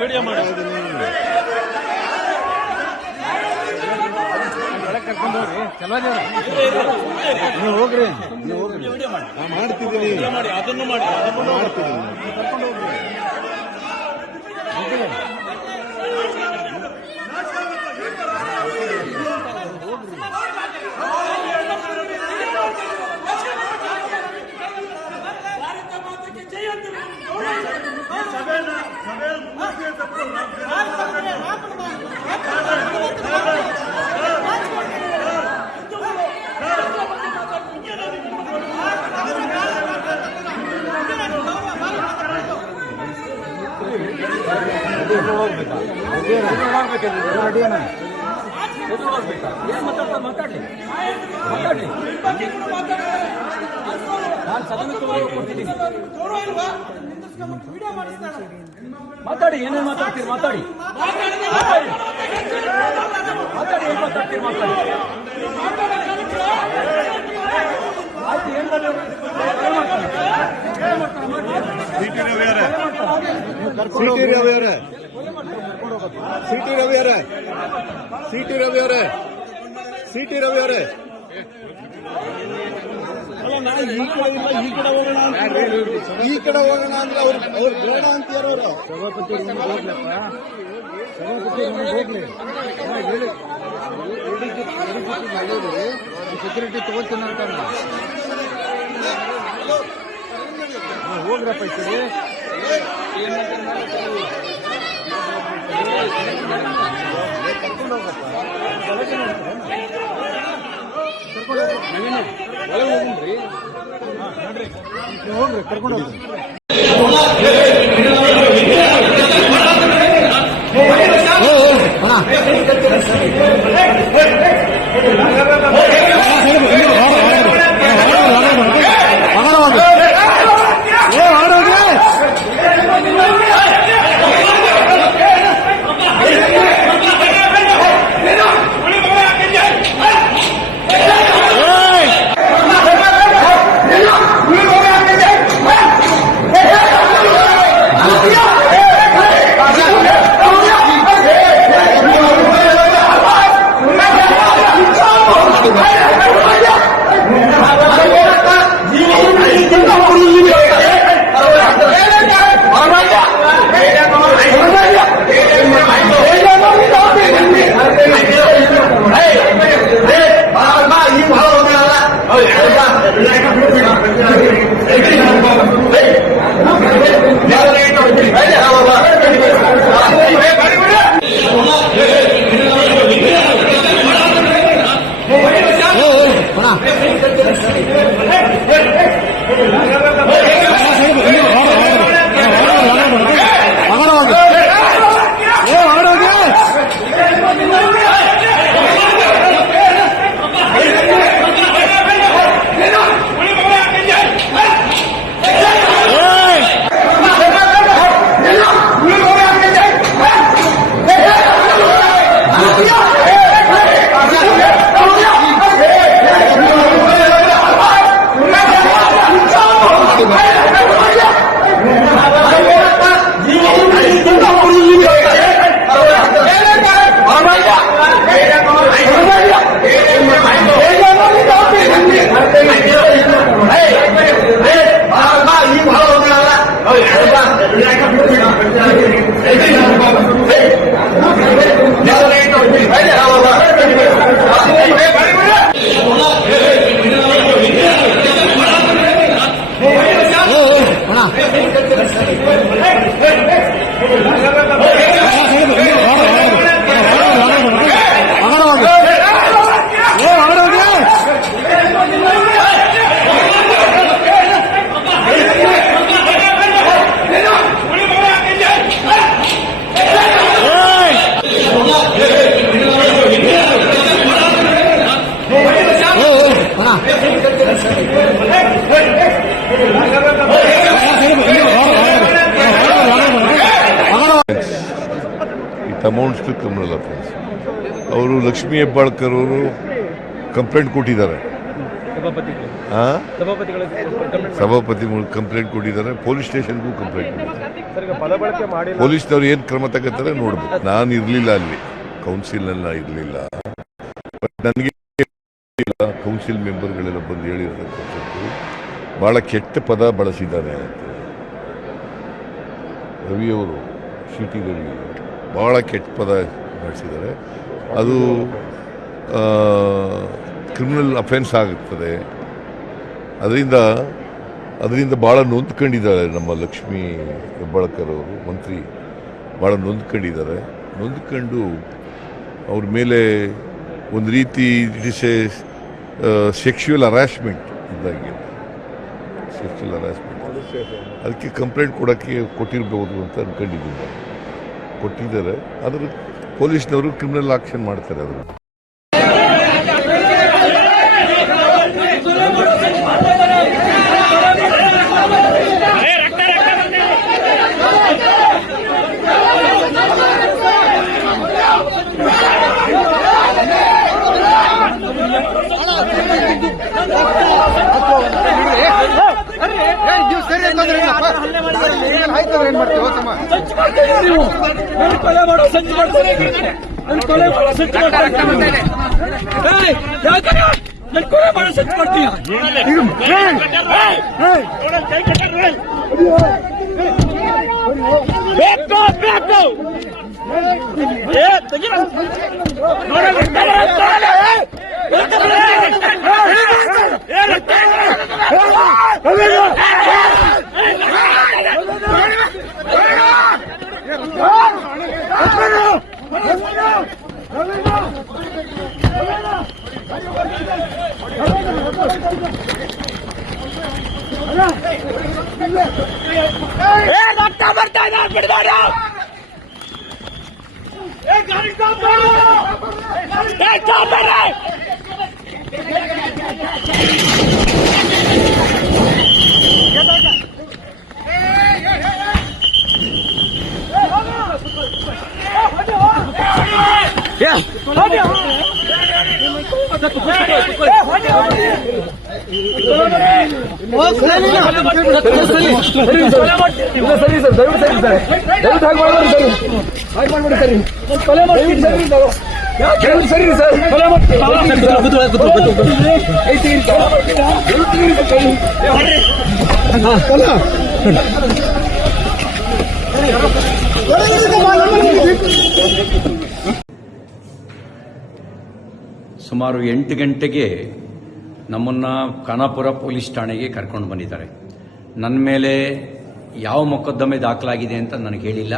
Video ಮಾಡಿ ಕರ್ಕೊಂಡು ಹೋಗ್ರಿ. ನೀವು ಹೋಗ್ರಿ, ನೀವು ಹೋಗ್ರಿ, ಮಾಡ್ತಿದ್ದೀನಿ, ಅದನ್ನು ಮಾಡಿ, ಮಾಡ್ತಿದ್ದೀನಿ, ಕರ್ಕೊಂಡು ಹೋಗ್ರಿ. ಮಾತಾಡ್ಲಿ ನಾನು ಸದನಕ್ಕೆ ಕೊಡ್ತಿದ್ದೀನಿ. ಮಾತಾಡಿ, ಏನೇನು ಮಾತಾಡ್ತೀರಿ ಮಾತಾಡಿ, ಮಾತಾಡಿ, ಏನು ಮಾತಾಡ್ತೀರಿ ಮಾತಾಡಿ. ಆಯ್ತು, ಏನು ಸಿಟಿ ರವಿ ಅವರೇ ಈ ಕಡೆ ಹೋಗೋಣ ಅಂದ್ರೆ ಅವ್ರು ಬೇಡ ಅಂತೀರವ್ರು. ಸಭಾಪತಿ ಹೋಗ್ಲಿ, ಸೆಕ್ಯೂರಿಟಿ ತಗೋತೀನಿ ಅಂತ ಹೋಗ್ರಪ್ಪ ಈ ಕಡೆ. ಕರ್ಕೊಂಡು ಹೋಗಪ್ಪ, ಹೋಗ್ರಿ, ಹೋಗ್ರಿ, ಕರ್ಕೊಂಡು ಹೋಗ್ರಿ. Amounts to criminal offence. ಅವರು ಲಕ್ಷ್ಮೀ ಹೆಬ್ಬಾಳ್ಕರ್ ಅವರು ಕಂಪ್ಲೇಂಟ್ ಕೊಟ್ಟಿದ್ದಾರೆ. ಸಭಾಪತಿಗಳು ಕಂಪ್ಲೇಂಟ್ ಕೊಟ್ಟಿದ್ದಾರೆ, ಪೊಲೀಸ್ ಸ್ಟೇಷನ್ಗೂ ಕಂಪ್ಲೇಂಟ್ ಕೊಟ್ಟಿದ್ದಾರೆ. ಪೊಲೀಸ್ನವ್ರು ಏನು ಕ್ರಮ ತಗೋತಾರೆ ನೋಡ್ಬೇಕು. ನಾನು ಇರಲಿಲ್ಲ ಅಲ್ಲಿ, ಕೌನ್ಸಿಲ್ನಲ್ಲಿ ಇರಲಿಲ್ಲ. ಬಟ್ ನನಗೆ ಕೌನ್ಸಿಲ್ ಮೆಂಬರ್ಗಳೆಲ್ಲ ಬಂದು ಹೇಳಿರ್ತಕ್ಕಂಥದ್ದು ಭಾಳ ಕೆಟ್ಟ ಪದ ಬಳಸಿದ್ದಾರೆ ಅಂತ. ರವಿಯವರು ಟಿ ರವಿ ಭಾಳ ಕೆಟ್ಟ ಪದ ಬಳಸಿದ್ದಾರೆ. ಅದು ಕ್ರಿಮಿನಲ್ ಅಫೆನ್ಸ್ ಆಗುತ್ತದೆ. ಅದರಿಂದ ಭಾಳ ನೊಂದ್ಕೊಂಡಿದ್ದಾರೆ ನಮ್ಮ ಲಕ್ಷ್ಮೀ ಹೆಬ್ಬಾಳ್ಕರ್ ಅವರು, ಮಂತ್ರಿ ಭಾಳ ನೊಂದ್ಕೊಂಡು ಅವ್ರ ಮೇಲೆ ಒಂದು ರೀತಿ it is A sexual harassment ಇದ್ದಾಗೆ, ಸೆಕ್ಷುವಲ್ ಹರಾಸ್ಮೆಂಟ್. ಅದಕ್ಕೆ ಕಂಪ್ಲೇಂಟ್ ಕೊಟ್ಟಿರ್ಬೋದು ಅಂತ ಅಂದ್ಕೊಂಡಿದ್ದೀನಿ. ಕೊಟ್ಟಿದ್ದಾರೆ, ಅದ್ರ ಪೊಲೀಸ್ನವರು ಕ್ರಿಮಿನಲ್ ಆಕ್ಷನ್ ಮಾಡ್ತಾರೆ. ಅದನ್ನು ಕೊಲೆ ಮಾಡೋ ಸಂಚು ಮಾಡ್ತಾರೆ. ಕೊಲೆ ಮಾಡೋ ಸಂಚು ಮಾಡ್ತೀಯ. ರಕ್ತ ಬರ್ತಾ ಇದೆ, ಬಿಡಬೇಡ. ಸುಮಾರು 8 ಗಂಟೆಗೆ ನಮ್ಮನ್ನು ಖಾನಾಪುರ ಪೊಲೀಸ್ ಠಾಣೆಗೆ ಕರ್ಕೊಂಡು ಬಂದಿದ್ದಾರೆ. ನನ್ನ ಮೇಲೆ ಯಾವ ಮೊಕದ್ದಮೆ ದಾಖಲಾಗಿದೆ ಅಂತ ನನಗೆ ಹೇಳಿಲ್ಲ.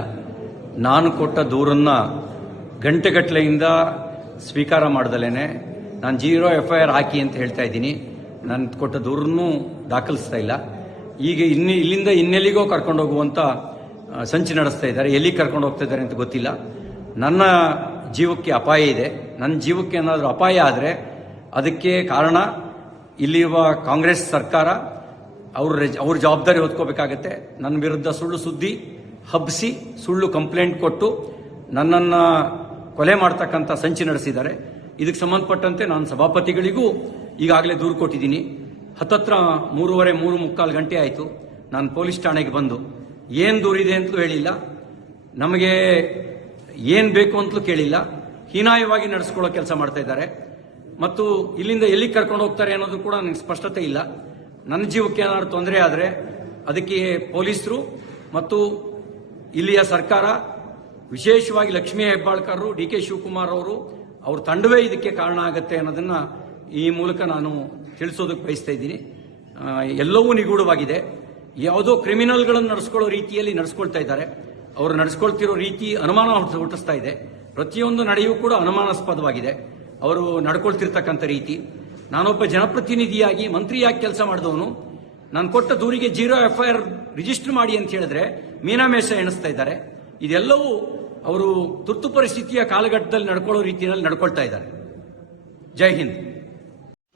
ನಾನು ಕೊಟ್ಟ ದೂರನ್ನು ಗಂಟೆಗಟ್ಟಲೆಯಿಂದ ಸ್ವೀಕಾರ ಮಾಡ್ದಲೇ ನಾನು 0 FIR ಹಾಕಿ ಅಂತ ಹೇಳ್ತಾ ಇದ್ದೀನಿ. ನಾನು ಕೊಟ್ಟ ದೂರನ್ನು ದಾಖಲಿಸ್ತಾ ಇಲ್ಲ. ಈಗ ಇಲ್ಲಿಂದ ಇನ್ನೆಲ್ಲಿಗೋ ಕರ್ಕೊಂಡು ಹೋಗುವಂಥ ಸಂಚು ನಡೆಸ್ತಾ ಇದ್ದಾರೆ. ಎಲ್ಲಿಗೆ ಕರ್ಕೊಂಡು ಹೋಗ್ತಾ ಇದ್ದಾರೆ ಅಂತ ಗೊತ್ತಿಲ್ಲ. ನನ್ನ ಜೀವಕ್ಕೆ ಅಪಾಯ ಇದೆ. ನನ್ನ ಜೀವಕ್ಕೆ ಏನಾದರೂ ಅಪಾಯ ಆದರೆ ಅದಕ್ಕೆ ಕಾರಣ ಇಲ್ಲಿರುವ ಕಾಂಗ್ರೆಸ್ ಸರ್ಕಾರ. ಅವ್ರ ಜವಾಬ್ದಾರಿ ಹೊತ್ಕೋಬೇಕಾಗತ್ತೆ. ನನ್ನ ವಿರುದ್ಧ ಸುಳ್ಳು ಸುದ್ದಿ ಹಬ್ಬಿಸಿ ಸುಳ್ಳು ಕಂಪ್ಲೇಂಟ್ ಕೊಟ್ಟು ನನ್ನನ್ನು ಕೊಲೆ ಮಾಡ್ತಕ್ಕಂಥ ಸಂಚು ನಡೆಸಿದ್ದಾರೆ. ಇದಕ್ಕೆ ಸಂಬಂಧಪಟ್ಟಂತೆ ನಾನು ಸಭಾಪತಿಗಳಿಗೂ ಈಗಾಗಲೇ ದೂರು ಕೊಟ್ಟಿದ್ದೀನಿ. ಹತ್ತತ್ರ 3:45 ಗಂಟೆ ಆಯಿತು. ನಾನು ಪೊಲೀಸ್ ಠಾಣೆಗೆ ಬಂದು ಏನು ದೂರಿದೆ ಅಂತಲೂ ಹೇಳಿಲ್ಲ, ನಮಗೆ ಏನು ಬೇಕು ಅಂತಲೂ ಕೇಳಿಲ್ಲ. ಹೀನಾಯವಾಗಿ ನಡೆಸ್ಕೊಳ್ಳೋ ಕೆಲಸ ಮಾಡ್ತಾ ಇದ್ದಾರೆ. ಮತ್ತು ಇಲ್ಲಿಂದ ಎಲ್ಲಿಗೆ ಕರ್ಕೊಂಡು ಹೋಗ್ತಾರೆ ಅನ್ನೋದು ಕೂಡ ನನಗೆ ಸ್ಪಷ್ಟತೆ ಇಲ್ಲ. ನನ್ನ ಜೀವಕ್ಕೆ ಏನಾದರೂ ತೊಂದರೆ ಆದರೆ ಅದಕ್ಕೆ ಪೊಲೀಸರು ಮತ್ತು ಇಲ್ಲಿಯ ಸರ್ಕಾರ, ವಿಶೇಷವಾಗಿ ಲಕ್ಷ್ಮೀ ಹೆಬ್ಬಾಳ್ಕರ್, DK ಶಿವಕುಮಾರ್ ಅವ್ರ ತಂಡವೇ ಇದಕ್ಕೆ ಕಾರಣ ಆಗುತ್ತೆ ಅನ್ನೋದನ್ನ ಈ ಮೂಲಕ ನಾನು ತಿಳಿಸೋದಕ್ಕೆ ಬಯಸ್ತಾ ಇದ್ದೀನಿ. ಎಲ್ಲವೂ ನಿಗೂಢವಾಗಿದೆ. ಯಾವುದೋ ಕ್ರಿಮಿನಲ್ಗಳನ್ನು ನಡೆಸ್ಕೊಳ್ಳೋ ರೀತಿಯಲ್ಲಿ ನಡೆಸ್ಕೊಳ್ತಾ ಇದ್ದಾರೆ. ಅವರು ನಡೆಸ್ಕೊಳ್ತಿರೋ ರೀತಿ ಅನುಮಾನ ಹುಟ್ಟಿಸ್ತಾ ಇದೆ. ಪ್ರತಿಯೊಂದು ನಡೆಯೂ ಕೂಡ ಅನುಮಾನಾಸ್ಪದವಾಗಿದೆ ಅವರು ನಡ್ಕೊಳ್ತಿರ್ತಕ್ಕಂಥ ರೀತಿ. ನಾನೊಬ್ಬ ಜನಪ್ರತಿನಿಧಿಯಾಗಿ ಮಂತ್ರಿಯಾಗಿ ಕೆಲಸ ಮಾಡಿದವನು. ನಾನು ಕೊಟ್ಟ ದೂರಿಗೆ 0 FIR ರಿಜಿಸ್ಟರ್ ಮಾಡಿ ಅಂತ ಹೇಳಿದ್ರೆ ಮೀನಾಮೇಷ ಎಣಿಸ್ತಾ ಇದ್ದಾರೆ. ಇದೆಲ್ಲವೂ ಅವರು ತುರ್ತು ಪರಿಸ್ಥಿತಿಯ ಕಾಲಘಟ್ಟದಲ್ಲಿ ನಡ್ಕೊಳ್ಳೋ ರೀತಿಯಲ್ಲಿ ನಡ್ಕೊಳ್ತಾ ಇದ್ದಾರೆ. ಜೈ ಹಿಂದ್.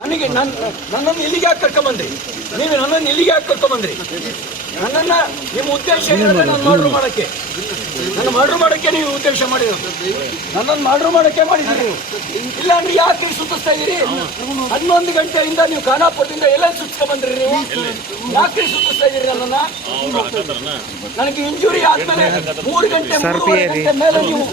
ನನ್ನನ್ನು ಇಲ್ಲಿಗೆ ಯಾಕೆ ಕರ್ಕೊಂಡ್ಬಂದ್ರಿ? ನೀವು ನನ್ನನ್ನು ಇಲ್ಲಿಗೆ ಯಾಕೆ ಕರ್ಕೊಂಡ್ಬಂದ್ರಿ? ನಿಮ್ಮ ಉದ್ದೇಶ ಏನಿದೆ? ನನ್ನ ಮರ್ಡರ್ ಮಾಡಕ್ಕೆ, ನನ್ನ ಮರ್ಡರ್ ಮಾಡಕ್ಕೆ ನೀವು ಉದ್ದೇಶ ಮಾಡಿರೋದು, ನನ್ನನ್ನು ಮರ್ಡರ್ ಮಾಡಕ್ಕೆ ಮಾಡಿದ್ದೀರಿ. ಇಲ್ಲ ಅಂದ್ರೆ ಯಾಕೆ ಸುತ್ತಿಸ್ತಾ ಇದ್ದೀರಿ? 11 ಗಂಟೆಯಿಂದ ನೀವು ಖಾನಾಪುರದಿಂದ ಎಲ್ಲ ಸುತ್ತಿಸ್ಕೊಂಡ್ ಬಂದ್ರಿ. ನೀವು ಯಾಕೆ ಸುತ್ತಿಸ್ತಾ ಇದ್ದೀರಿ ನನ್ನನ್ನ? ನನಗೆ ಇಂಜುರಿ ಆದ್ಮೇಲೆ 3 ಗಂಟೆ ಮೇಲೆ ನೀವು